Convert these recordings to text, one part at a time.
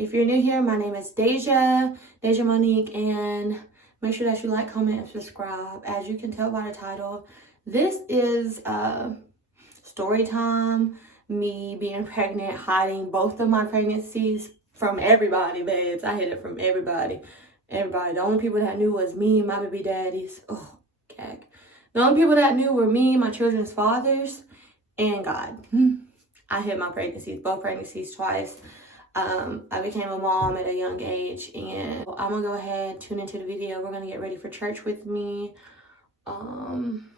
If you're new here, my name is Deja Monique, and make sure that you like, comment, and subscribe. As you can tell by the title, this is story time, me being pregnant, hiding both of my pregnancies from everybody, babes. I hid it from everybody. The only people that knew was me and my baby daddies. Oh, gag. The only people that knew were me, my children's fathers, and God. I hid my pregnancies, both pregnancies twice. I became a mom at a young age, and I'm gonna go ahead, tune into the video. We're gonna get ready for church with me. And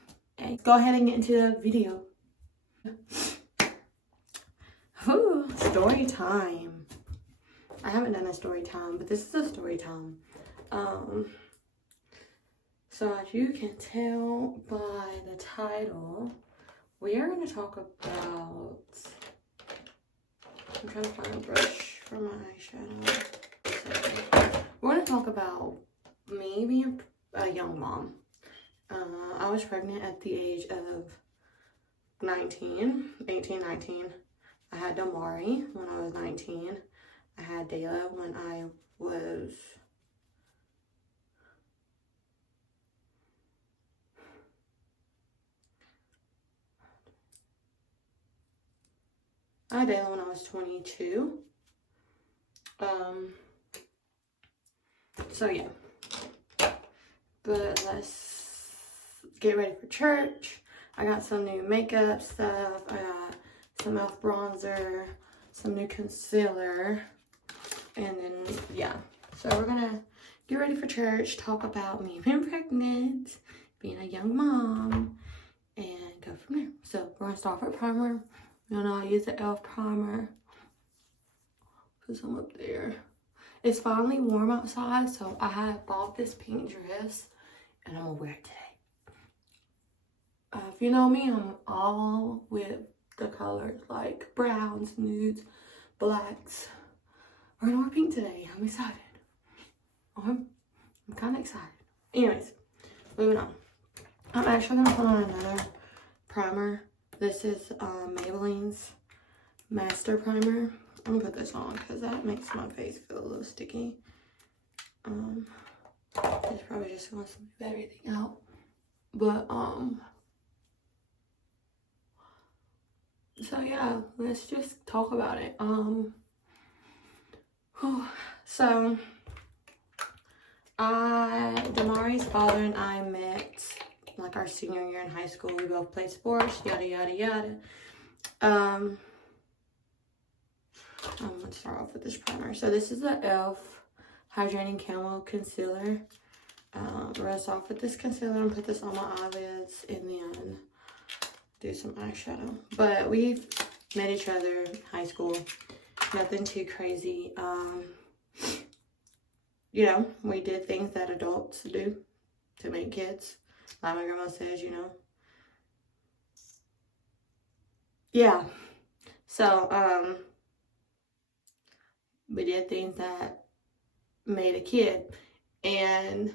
go ahead and get into the video. Ooh, story time. I haven't done a story time, but this is a story time. So as you can tell by the title, we are going to talk about, I'm trying to find a brush for my eyeshadow. So, we're going to talk about me being a young mom. I was pregnant at the age of 19. I had Damari when I was 19. I had Dayla when I was Dayla when I was 22. So yeah. But let's get ready for church. I got some new makeup stuff. I got some e.l.f. bronzer, some new concealer, and then yeah. So we're gonna get ready for church, talk about me being pregnant, being a young mom, and go from there. So we're gonna start with primer. You know, I use the e.l.f. primer. Put some up there. It's finally warm outside, so I have bought this pink dress, and I'm gonna wear it today. If you know me, I'm all with the colors, like browns, nudes, blacks. We're gonna wear pink today. I'm excited. I'm kind of excited. Anyways, moving on. I'm actually gonna put on another primer. This is Maybelline's Master Primer. I'm gonna put this on because that makes my face feel a little sticky. It's probably just wants to move everything out. But so yeah, let's just talk about it. So Damari's father and I met like our senior year in high school. We both played sports, yada yada yada. I'm gonna start off with this primer. So this is the e.l.f. Hydrating Camo Concealer. Rest off with this concealer and put this on my eyelids, and then do some eyeshadow. But we've met each other in high school. Nothing too crazy. You know, we did things that adults do to make kids. Like my grandma says, you know. Yeah. So, we did things that made a kid. And,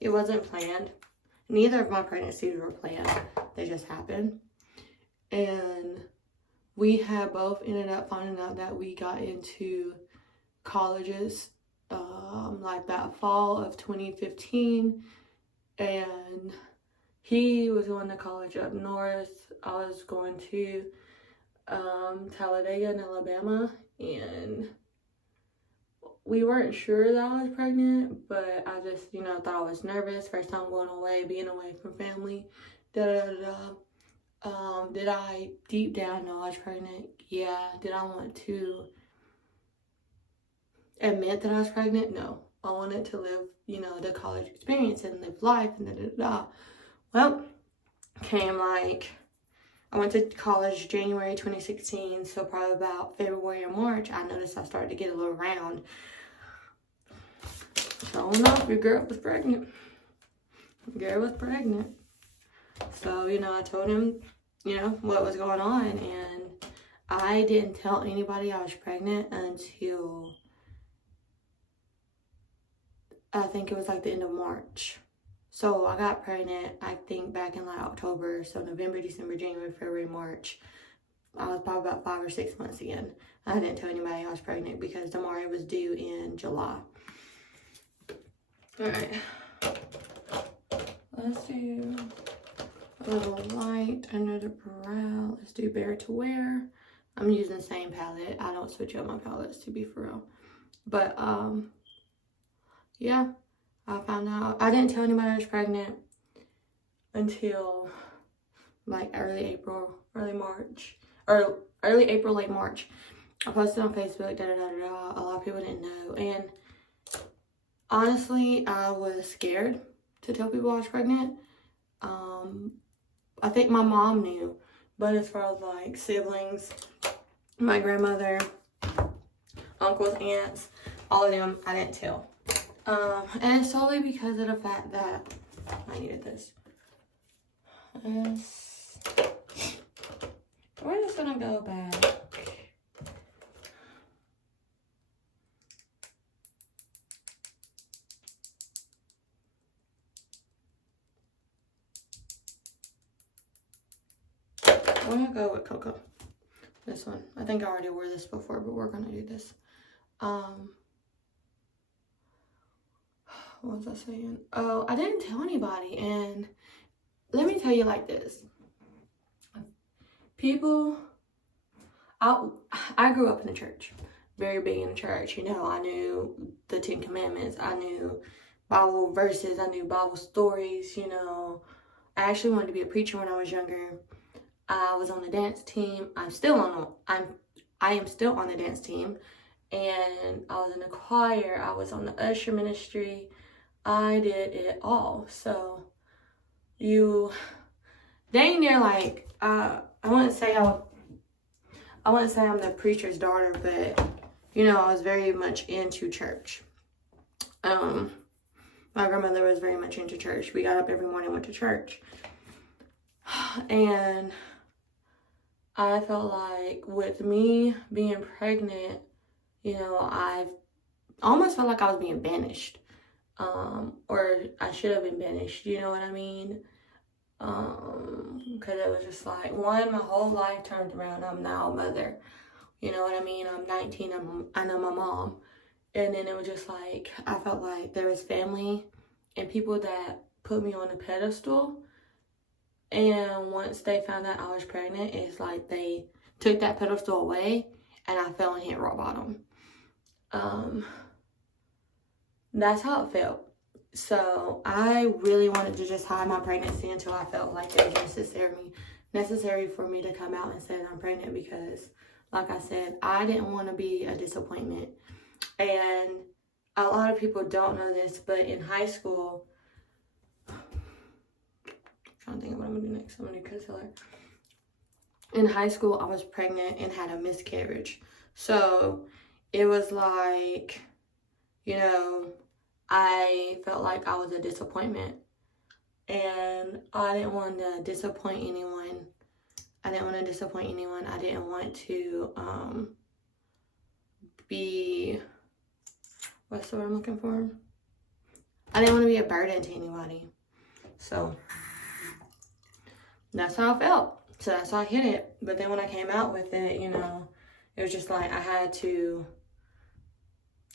it wasn't planned. Neither of my pregnancies were planned. They just happened. And we had both ended up finding out that we got into colleges like that fall of 2015. And he was going to college up north. I was going to Talladega in Alabama. And we weren't sure that I was pregnant, but I just, you know, thought I was nervous. First time going away, being away from family. Did I deep down know I was pregnant? Yeah. Did I want to admit that I was pregnant? No. I wanted to live, you know, the college experience and live life and da-da-da-da. Well, came like, I went to college January 2016, so probably about February or March, I noticed I started to get a little round. So enough, your girl was pregnant. So, you know, I told him, you know, what was going on, and I didn't tell anybody I was pregnant until I think it was like the end of March. So I got pregnant, I think back in like October. So November, December, January, February, March. I was probably about 5 or 6 months in. I didn't tell anybody I was pregnant because Damari was due in July. Alright. Let's do a little light under the brow. Let's do Bare to Wear. I'm using the same palette. I don't switch up my palettes, to be for real. But, yeah. I found out. I didn't tell anybody I was pregnant until, like, early April, early March. Or early April, late March. I posted on Facebook, da-da-da-da-da. A lot of people didn't know. And honestly, I was scared to tell people I was pregnant. I think my mom knew. But as far as, like, siblings, my grandmother, uncles, aunts, all of them, I didn't tell. And it's solely because of the fact that I needed this. We're just gonna go back. We're gonna go with Cocoa. This one. I think I already wore this before, but we're gonna do this. What was I saying? Oh, I didn't tell anybody, and let me tell you like this. People, I grew up in the church, very big in the church. You know, I knew the 10 Commandments. I knew Bible verses. I knew Bible stories. You know, I actually wanted to be a preacher when I was younger. I was on the dance team. I am still on the dance team, and I was in the choir. I was on the usher ministry. I did it all. So dang near like I wouldn't say I'm the preacher's daughter, but you know, I was very much into church. My grandmother was very much into church. We got up every morning and went to church. And I felt like with me being pregnant, you know, I almost felt like I was being banished. Or I should have been banished, you know what I mean? Because it was just like, one, my whole life turned around. I'm now a mother. You know what I mean? I'm 19. I know my mom. And then it was just like, I felt like there was family and people that put me on a pedestal. And once they found out I was pregnant, it's like they took that pedestal away and I fell and hit rock bottom. That's how it felt. So I really wanted to just hide my pregnancy until I felt like it was necessary for me to come out and say I'm pregnant, because like I said, I didn't want to be a disappointment. And a lot of people don't know this, but in high school, I'm trying to think of what I'm gonna do next. I'm gonna do concealer. In high school, I was pregnant and had a miscarriage. So it was like, you know, I felt like I was a disappointment, and I didn't want to disappoint anyone. I didn't want to be, what's the word I'm looking for? I didn't want to be a burden to anybody. So that's how I felt. So that's how I hit it. But then when I came out with it, you know, it was just like I had to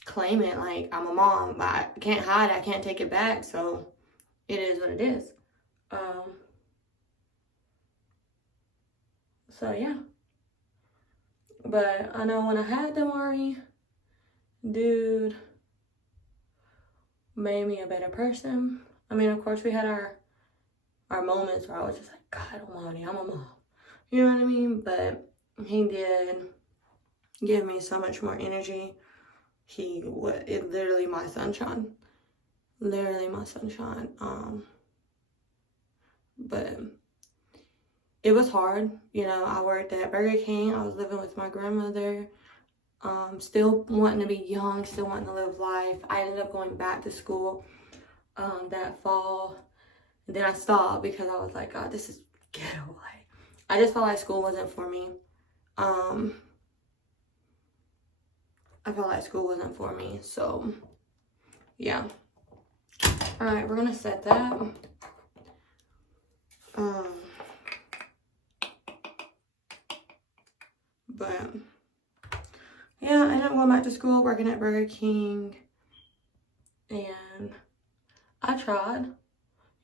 claim it. Like, I'm a mom. I can't hide. I can't take it back. So it is what it is. So yeah. But I know when I had Damari, dude, made me a better person. I mean, of course, we had our moments where I was just like, God almighty, I'm a mom. You know what I mean? But he did give me so much more energy. It literally my sunshine. Literally my sunshine. But it was hard. You know, I worked at Burger King. I was living with my grandmother. Still wanting to be young, still wanting to live life. I ended up going back to school that fall. And then I stopped because I was like, God, this is ghetto. Like, I just felt like school wasn't for me. I felt like school wasn't for me. So, yeah. Alright, we're going to set that. But yeah, I ended up going back to school, working at Burger King. And I tried,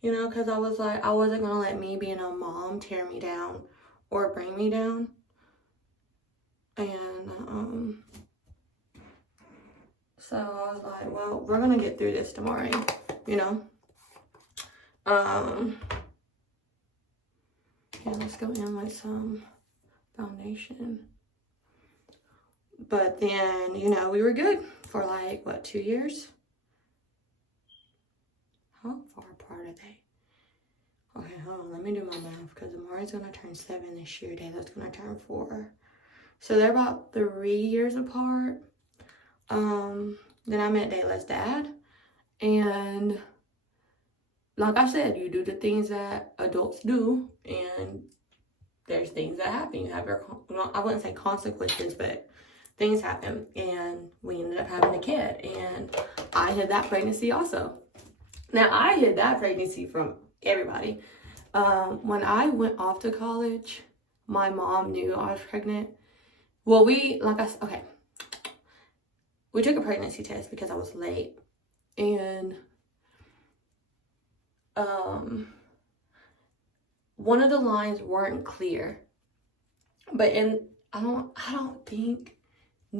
you know, because I was like, I wasn't going to let me being a mom tear me down or bring me down. And so I was like, well, we're going to get through this tomorrow, you know. Yeah, let's go in with some foundation. But then, you know, we were good for like, what, 2 years? How far apart are they? Okay, hold on. Let me do my math because Amari's going to turn 7 this year. Dayla's going to turn 4. So they're about 3 years apart. Then I met Dayla's dad. And like I said, you do the things that adults do. And there's things that happen. You have your, well, I wouldn't say consequences, but things happen. And we ended up having a kid. And I had that pregnancy also. Now, I hid that pregnancy from everybody. When I went off to college, my mom knew I was pregnant. Well, we took a pregnancy test because I was late. And one of the lines weren't clear. But I don't think I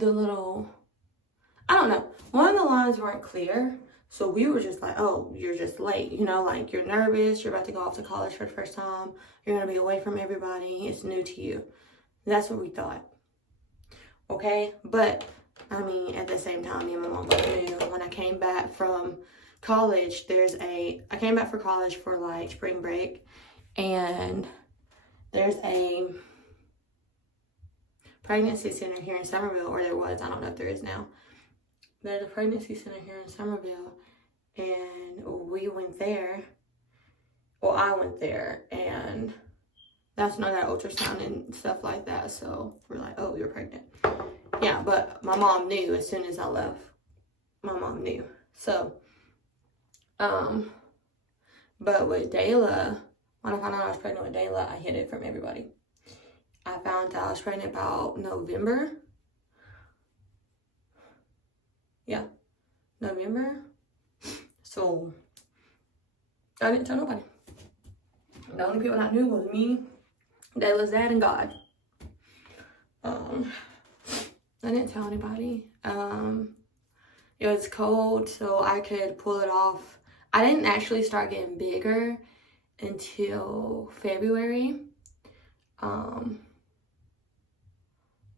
don't know. One of the lines weren't clear. So we were just like, oh, you're just late. You know, like you're nervous. You're about to go off to college for the first time. You're going to be away from everybody. It's new to you. That's what we thought. Okay? But, I mean, at the same time, me and my mom both knew when I came back from college, I came back for college for like spring break. And there's a pregnancy center here in Summerville, or there was. I don't know if there is now. There's a pregnancy center here in Summerville. And we went there. Well, I went there, and that's when I got ultrasound and stuff like that. So we're like, oh, you're pregnant. Yeah, but my mom knew as soon as I left. My mom knew. So, but with Dayla, when I found out I was pregnant with Dayla, I hid it from everybody. I found out I was pregnant about November. Yeah, November. So, I didn't tell nobody. The only people I knew was me, Dayla's dad, and God. I didn't tell anybody. It was cold, so I could pull it off. I didn't actually start getting bigger until February.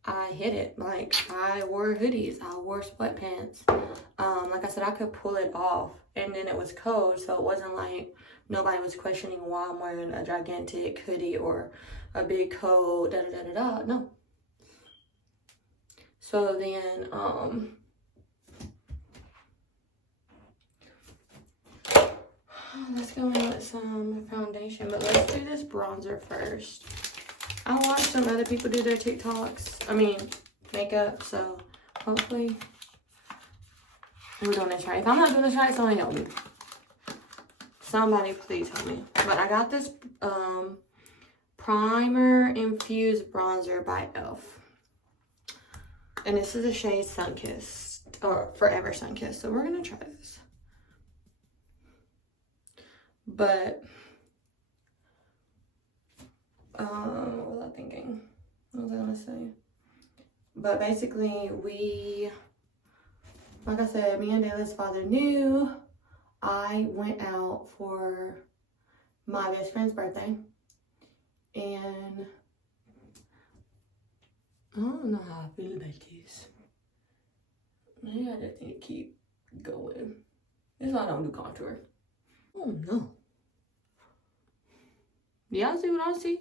I hid it. Like, I wore hoodies. I wore sweatpants. Like I said, I could pull it off. And then it was cold, so it wasn't like nobody was questioning why I'm wearing a gigantic hoodie or a big coat, da-da-da-da-da. No. So then, let's go in with some foundation. But let's do this bronzer first. I watched some other people do their TikToks. Makeup. So hopefully we're doing this right. If I'm not doing this right, somebody help me. Somebody please help me. But I got this primer infused bronzer by e.l.f. And this is the shade Sunkissed, or Forever Sunkissed. So we're gonna try this. But what was I thinking? What was I gonna say? But basically, like I said, me and Dayla's father knew. I went out for my best friend's birthday, and I don't know how I feel about this. Maybe I just need to keep going. This is why I don't do contour. Oh no. Do y'all see what I see?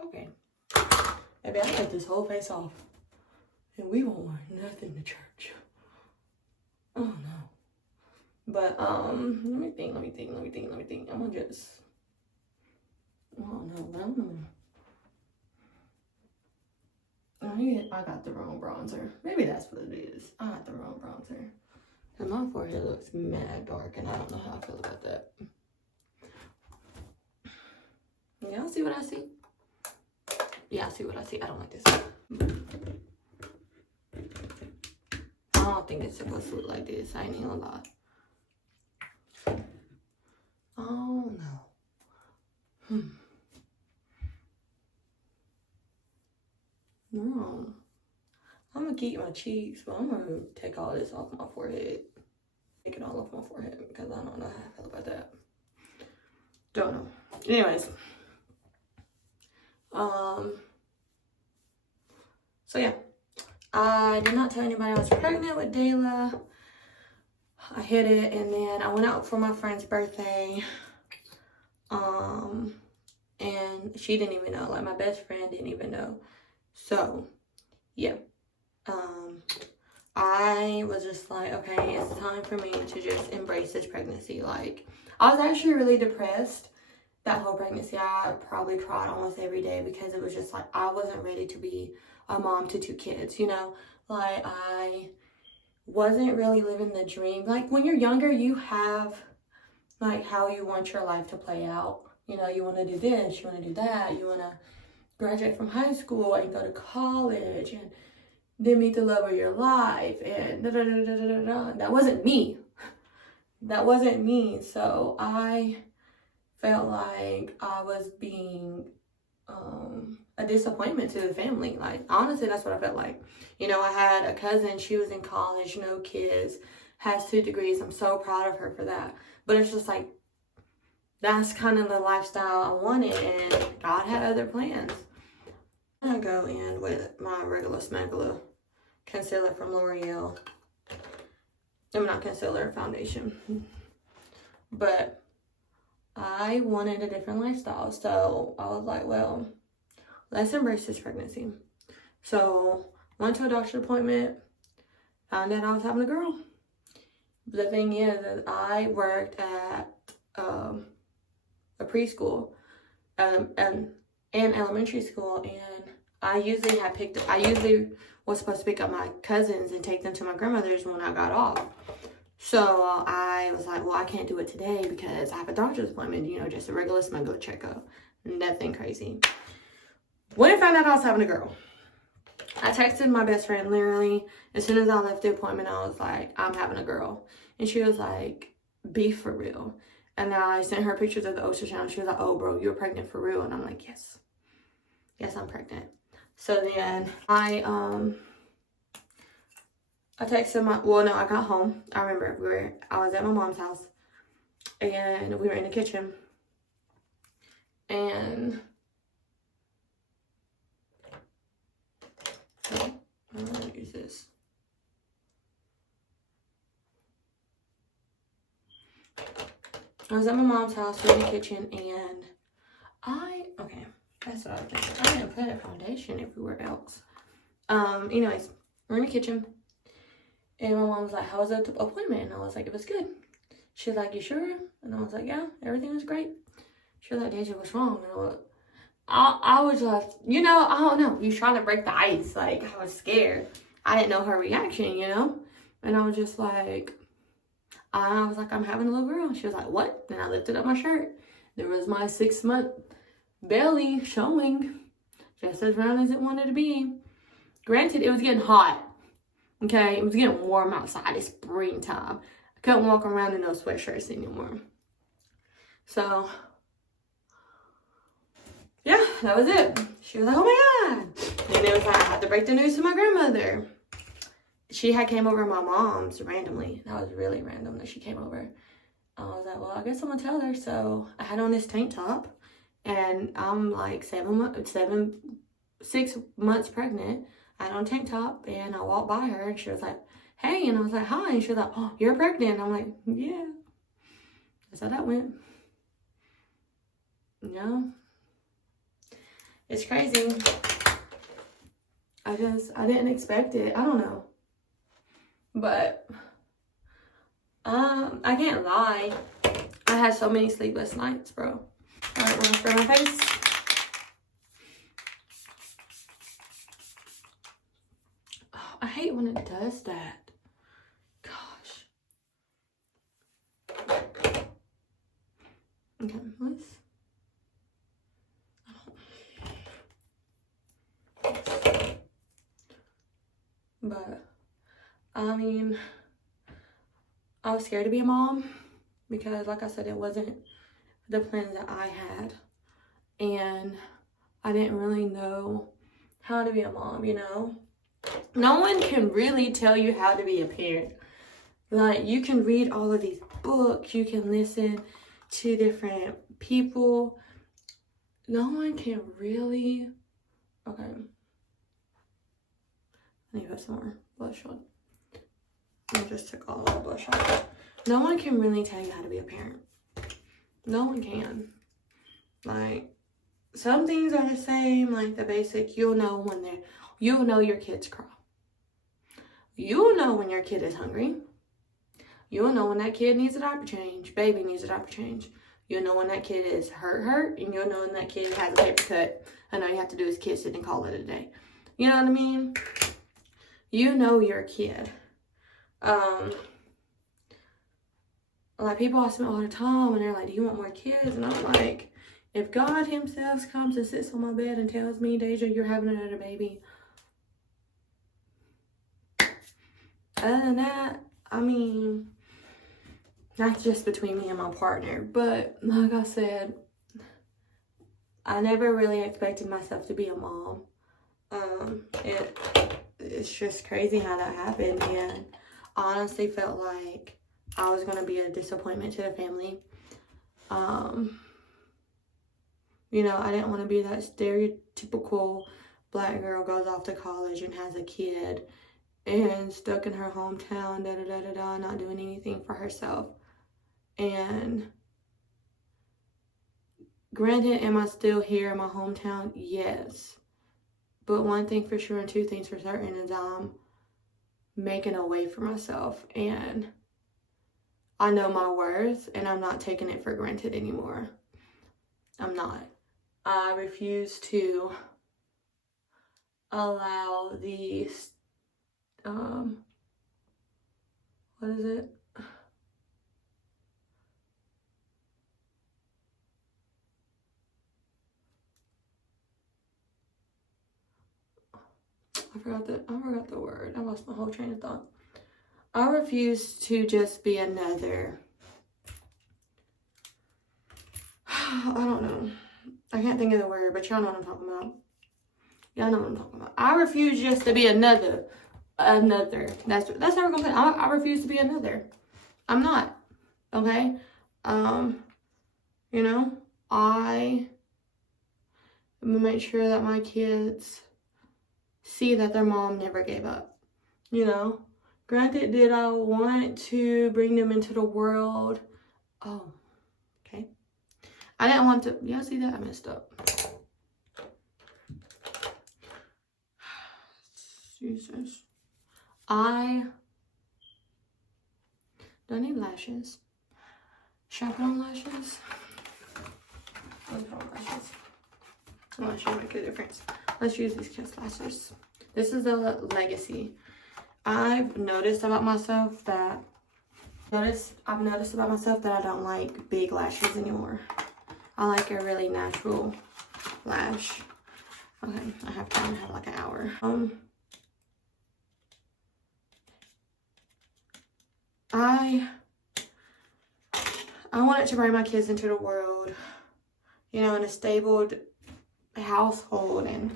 Okay. Maybe I'll take this whole face off. And we won't wear nothing to church. Oh no. But let me think. I'm gonna just, I got the wrong bronzer. Maybe that's what it is. I got the wrong bronzer. And my forehead looks mad dark, and I don't know how I feel about that. Y'all see what I see? Yeah, I see what I see. I don't like this. I don't think it's supposed to look like this. I ain't even gonna lie. Oh no. No. I'm gonna keep my cheeks, but I'm gonna take all this off my forehead. Take it all off my forehead because I don't know how I feel about that. Don't know. Anyways. So yeah. I did not tell anybody I was pregnant with Dayla. I hid it, and then I went out for my friend's birthday. And she didn't even know. Like, my best friend didn't even know. So, yeah. I was just like, okay, it's time for me to just embrace this pregnancy. Like, I was actually really depressed that whole pregnancy. I probably cried almost every day because it was just like, I wasn't ready to be a mom to 2 kids, you know? Like, I wasn't really living the dream. Like, when you're younger, you have, like, how you want your life to play out. You know, you want to do this, you want to do that, you want to graduate from high school and go to college and then meet the love of your life and da da da da da da. That wasn't me. That wasn't me. So I felt like I was being a disappointment to the family. Like, honestly, that's what I felt like. You know, I had a cousin, she was in college, no kids, has 2 degrees. I'm so proud of her for that. But it's just like, that's kind of the lifestyle I wanted, and God had other plans. I'm gonna go in with my regular Smegula concealer from L'Oreal. I'm not concealer, foundation. But I wanted a different lifestyle, so I was like, well, let's embrace this pregnancy. So went to a doctor's appointment, found out I was having a girl. The thing is I worked at a preschool and elementary school, and I usually was supposed to pick up my cousins and take them to my grandmother's when I got off. So I was like, well, I can't do it today because I have a doctor's appointment, you know, just a regular Smegula checkup. Nothing crazy. When I found out I was having a girl, I texted my best friend literally as soon as I left the appointment. I was like, I'm having a girl. And she was like, be for real. And I sent her pictures of the ultrasound. She was like, oh, bro, you're pregnant for real. And I'm like, yes. Yes, I'm pregnant. So then I texted I got home. I remember I was at my mom's house. And we were in the kitchen. And I'm going to use this. I was at my mom's house, we were in the kitchen, and that's what I was thinking. I didn't put a foundation everywhere else. Anyways, we're in the kitchen, and my mom was like, how was the appointment? And I was like, it was good. She was like, you sure? And I was like, yeah, everything was great. She was like, Deja, what's wrong? And I was like, you know, I don't know. You was trying to break the ice. Like, I was scared. I didn't know her reaction, you know? And I was just like, I'm having a little girl. She was like, what? And I lifted up my shirt. There was my 6-month belly showing, just as round as it wanted to be. Granted, it was getting hot. Okay? It was getting warm outside. It's springtime. I couldn't walk around in those sweatshirts anymore. So, yeah, that was it. She was like, oh my God. And it was like, I had to break the news to my grandmother. She had came over to my mom's randomly. That was really random that she came over. I was like, well, I guess I'm gonna tell her. So I had on this tank top, and I'm like 6 months pregnant. I had on a tank top, and I walked by her, and she was like, hey, and I was like, hi, and she was like, oh, you're pregnant. I'm like, yeah. That's how that went. You know, it's crazy. I didn't expect it. I don't know. But I can't lie. I had so many sleepless nights, bro. All right, want to spray my face? Oh, I hate when it does that. Gosh. Okay, let's. But, I mean, I was scared to be a mom because, like I said, it wasn't the plans that I had. And I didn't really know how to be a mom, you know? No one can really tell you how to be a parent. Like, you can read all of these books, you can listen to different people. No one can really... Okay. I need to put some more blush on. I just took all the blush off. No one can really tell you how to be a parent. No one can. Like, some things are the same, like the basic. You'll know your kids cry. You'll know when your kid is hungry. You'll know when that kid needs a diaper change. Baby needs a diaper change. You'll know when that kid is hurt, and you'll know when that kid has a paper cut, and all you have to do is kiss it and call it a day. You know what I mean? You know your kid. Like, people ask me all the time, and they're like, do you want more kids? And I'm like, if God himself comes and sits on my bed and tells me, Deja, you're having another baby. Other than that, I mean, that's just between me and my partner. But like I said, I never really expected myself to be a mom. It's just crazy how that happened. And I honestly felt like I was going to be a disappointment to the family. You know, I didn't want to be that stereotypical black girl goes off to college and has a kid and stuck in her hometown, not doing anything for herself. And granted, am I still here in my hometown? Yes. But one thing for sure and two things for certain is I'm making a way for myself. And I know my worth, and I'm not taking it for granted anymore. I'm not. I refuse to allow these, what is it? I forgot the word. I lost my whole train of thought. I refuse to just be another, I don't know. I can't think of the word, but y'all know what I'm talking about. Y'all know what I'm talking about. I refuse just to be another. That's how we're gonna put it. I refuse to be another. I'm not. Okay? You know, I'm gonna make sure that my kids see that their mom never gave up. You know? Granted, did I want to bring them into the world? Oh, okay. I didn't want to. Y'all see that? I messed up. Jesus. I don't need lashes. Should I put on lashes? Let's put on lashes. Lashes make a difference. Let's use these kiss lashes. This is the Legacy. I've noticed about myself that I don't like big lashes anymore. I like a really natural lash. Okay, I have time. I have like an hour. I wanted to bring my kids into the world, you know, in a stable household, and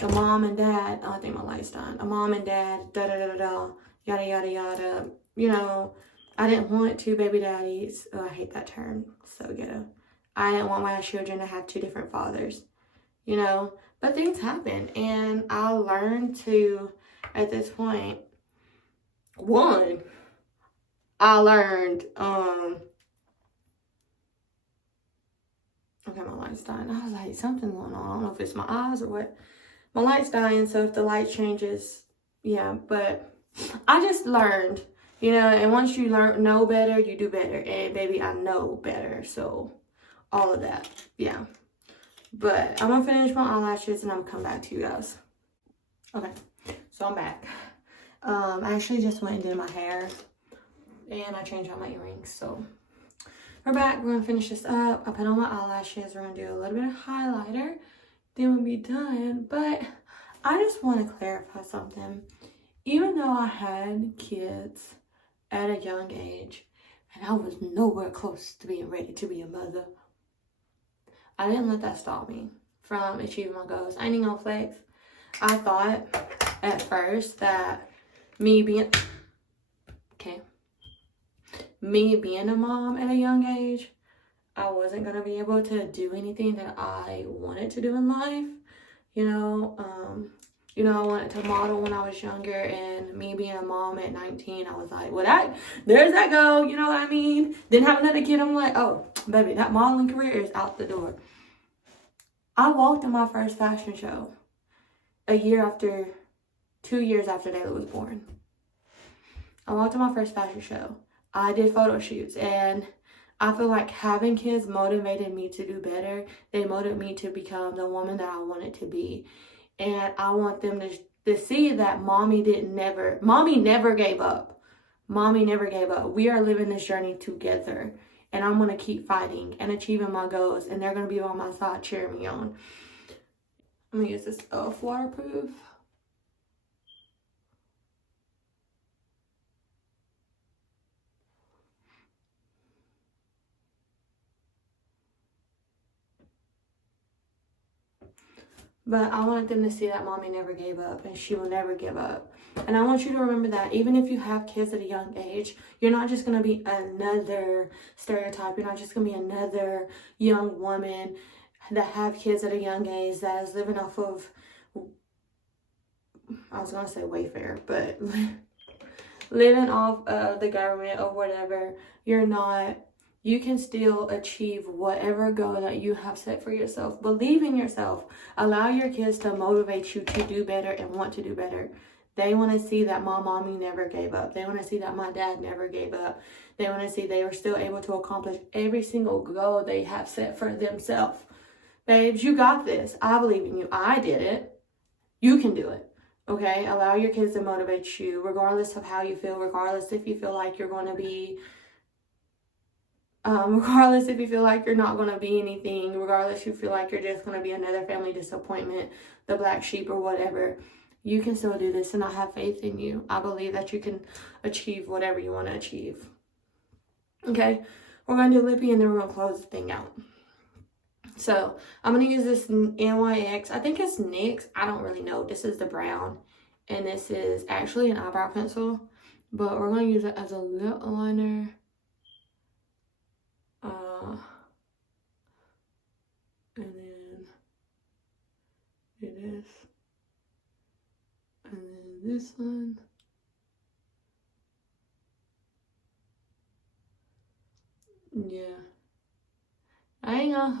the mom and dad, oh, I think my light's done. A mom and dad, yada, yada, yada. You know, I didn't want two baby daddies. Oh, I hate that term. So ghetto. I didn't want my children to have two different fathers, you know. But things happen, and I learned to, at this point, okay, my light's dying. I was like, something's going on. I don't know if it's my eyes or what. My light's dying, so if the light changes, yeah. But I just learned, you know, and once you know better, you do better. And baby, I know better, so all of that, yeah. But I'm gonna finish my eyelashes and I'm gonna come back to you guys. Okay, so I'm back. I actually just went and did my hair, and I changed out my earrings, so we're back. We're gonna finish this up. I put on my eyelashes. We're gonna do a little bit of highlighter, then we'll be done. But I just want to clarify something. even though I had kids at a young age and I was nowhere close to being ready to be a mother, I didn't let that stop me from achieving my goals. I ain't gonna flex. I thought at first that me being a mom at a young age, I wasn't gonna be able to do anything that I wanted to do in life. I wanted to model when I was younger, and me being a mom at 19, I was like, well, there's that go, you know what I mean? Didn't have another kid, I'm like, oh, baby, that modeling career is out the door. I walked in my first fashion show 2 years after Dayla was born. I walked in my first fashion show. I did photo shoots, and I feel like having kids motivated me to do better. They motivated me to become the woman that I wanted to be. And I want them to see that mommy never gave up. Mommy never gave up. We are living this journey together. And I'm going to keep fighting and achieving my goals. And they're going to be on my side cheering me on. I'm going to use this waterproof. But I want them to see that mommy never gave up, and she will never give up. And I want you to remember that even if you have kids at a young age, you're not just going to be another stereotype. You're not just going to be another young woman that have kids at a young age that is living off of, I was going to say Wayfair, but living off of the government or whatever. You're not. You can still achieve whatever goal that you have set for yourself. Believe in yourself. Allow your kids to motivate you to do better and want to do better. They want to see that my mommy never gave up. They want to see that my dad never gave up. They want to see they are still able to accomplish every single goal they have set for themselves. Babes, you got this. I believe in you. I did it. You can do it. Okay? Allow your kids to motivate you regardless of how you feel, regardless if you feel like you're going to be regardless if you feel like you're not going to be anything, regardless if you feel like you're just going to be another family disappointment, the black sheep or whatever, you can still do this, and I have faith in you. I believe that you can achieve whatever you want to achieve. Okay, we're going to do Lippy, and then we're going to close the thing out. So I'm going to use this NYX. I think it's NYX. I don't really know. This is the brown, and this is actually an eyebrow pencil, but we're going to use it as a lip liner. And then it is, and then this one, yeah, I ain't gonna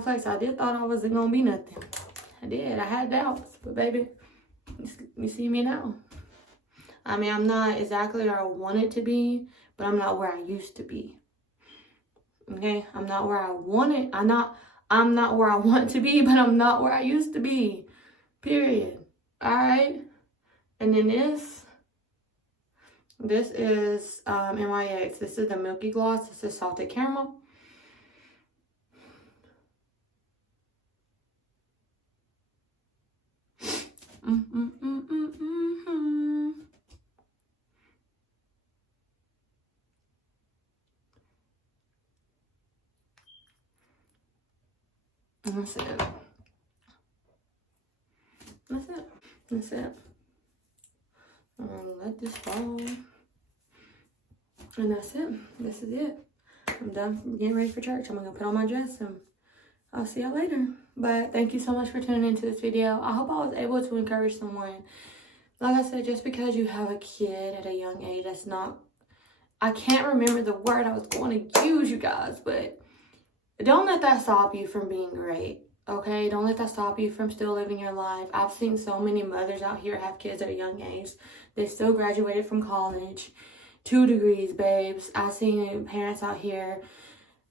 flex. I did thought I wasn't gonna be nothing. I did. I had doubts, but baby, you see me now. I mean, I'm not exactly where I wanted to be, but I'm not where I used to be. Okay, I'm not where I wanted. I'm not where I want to be, but I'm not where I used to be. Period. All right. And then this is NYX. This is the Milky Gloss. This is Salted Caramel. That's it. That's it. That's it. I'm gonna let this fall. And that's it. This is it. I'm done getting ready for church. I'm gonna put on my dress and I'll see y'all later. But thank you so much for tuning into this video. I hope I was able to encourage someone. Like I said, just because you have a kid at a young age, that's not, I can't remember the word I was going to use, you guys, but don't let that stop you from being great, okay? Don't let that stop you from still living your life. I've seen so many mothers out here have kids at a young age. They still graduated from college, 2 degrees, babes. I've seen parents out here,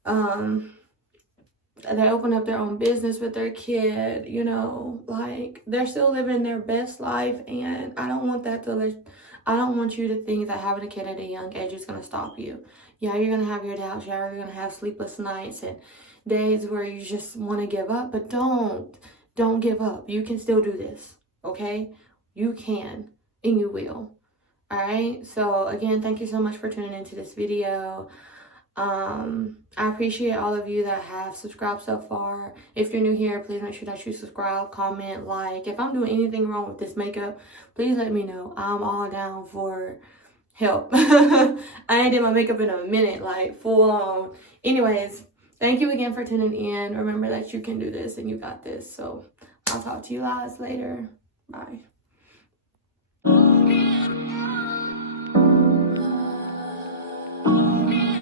they open up their own business with their kid, you know, like they're still living their best life. And I don't want that I don't want you to think that having a kid at a young age is going to stop you. Yeah, you're going to have your doubts. Yeah, you're going to have sleepless nights and days where you just want to give up. But don't give up. You can still do this, okay? You can. and you will. All right. So again, thank you so much for tuning into this video. I appreciate all of you that have subscribed so far. If you're new here, please make sure that you subscribe, comment, like. If I'm doing anything wrong with this makeup, please let me know. I'm all down for help. I ain't did my makeup in a minute, like full on. Anyways, thank you again for tuning in. Remember that you can do this and you got this. So I'll talk to you guys later. Bye.